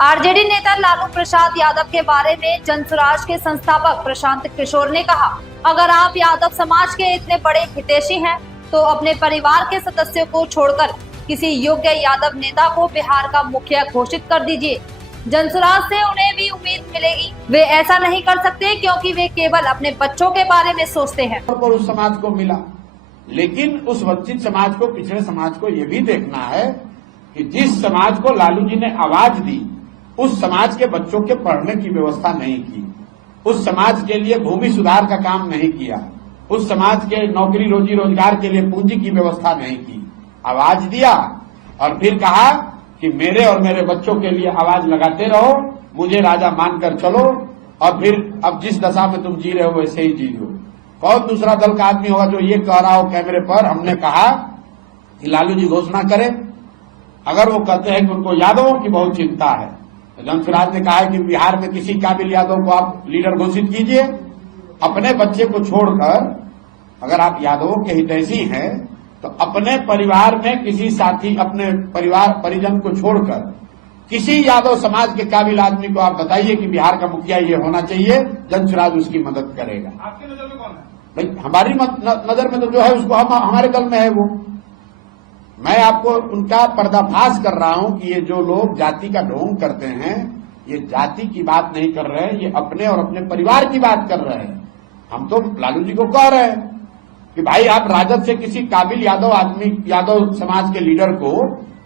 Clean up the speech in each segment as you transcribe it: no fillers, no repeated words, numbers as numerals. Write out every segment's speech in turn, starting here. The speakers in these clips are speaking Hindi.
आरजेडी नेता लालू प्रसाद यादव के बारे में जनसुराज के संस्थापक प्रशांत किशोर ने कहा, अगर आप यादव समाज के इतने बड़े हितैषी हैं, तो अपने परिवार के सदस्यों को छोड़कर किसी योग्य यादव नेता को बिहार का मुखिया घोषित कर दीजिए। जनसुराज से उन्हें भी उम्मीद मिलेगी। वे ऐसा नहीं कर सकते क्योंकि वे केवल अपने बच्चों के बारे में सोचते हैं। और उस समाज को मिला, लेकिन उस वंचित समाज को, पिछड़े समाज को ये भी देखना है कि जिस समाज को लालू जी ने आवाज दी, उस समाज के बच्चों के पढ़ने की व्यवस्था नहीं की, उस समाज के लिए भूमि सुधार का काम नहीं किया, उस समाज के नौकरी रोजी रोजगार के लिए पूंजी की व्यवस्था नहीं की। आवाज दिया और फिर कहा कि मेरे और मेरे बच्चों के लिए आवाज लगाते रहो, मुझे राजा मानकर चलो, और फिर अब जिस दशा में तुम जी रहे हो वैसे ही जियो। कौन दूसरा दल का आदमी होगा जो ये कह रहा हो कैमरे पर, हमने कहा कि लालू जी घोषणा करें। अगर वो कहते हैं कि उनको यादवों की बहुत चिंता है, तो जनसुराज ने कहा है कि बिहार में किसी काबिल यादव को आप लीडर घोषित कीजिए। अपने बच्चे को छोड़कर, अगर आप यादवों के हितैषी हैं, तो अपने परिवार में किसी साथी, अपने परिवार परिजन को छोड़कर किसी यादव समाज के काबिल आदमी को आप बताइए कि बिहार का मुखिया ये होना चाहिए, जनसुराज उसकी मदद करेगा। आपकी नजर में कौन है? भाई हमारी नजर में तो जो है उसको हमारे दल में है वो। मैं आपको उनका पर्दाफाश कर रहा हूं कि ये जो लोग जाति का ढोंग करते हैं, ये जाति की बात नहीं कर रहे हैं, ये अपने और अपने परिवार की बात कर रहे हैं। हम तो लालू जी को कह रहे हैं कि भाई आप राजद से किसी काबिल यादव आदमी, यादव समाज के लीडर को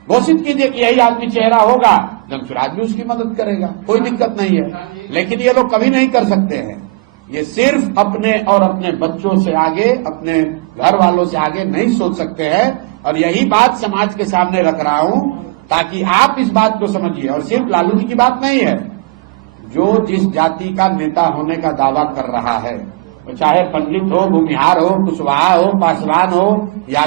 घोषित कीजिए कि यही आदमी चेहरा होगा, जनसुराज भी उसकी मदद करेगा, कोई दिक्कत नहीं है। लेकिन ये लोग कभी नहीं कर सकते हैं। ये सिर्फ अपने और अपने बच्चों से आगे, अपने घर वालों से आगे नहीं सोच सकते हैं, और यही बात समाज के सामने रख रहा हूं ताकि आप इस बात को समझिए। और सिर्फ लालू जी की बात नहीं है, जो जिस जाति का नेता होने का दावा कर रहा है, चाहे पंडित हो, भूमिहार हो, कुशवाहा हो, पासवान हो या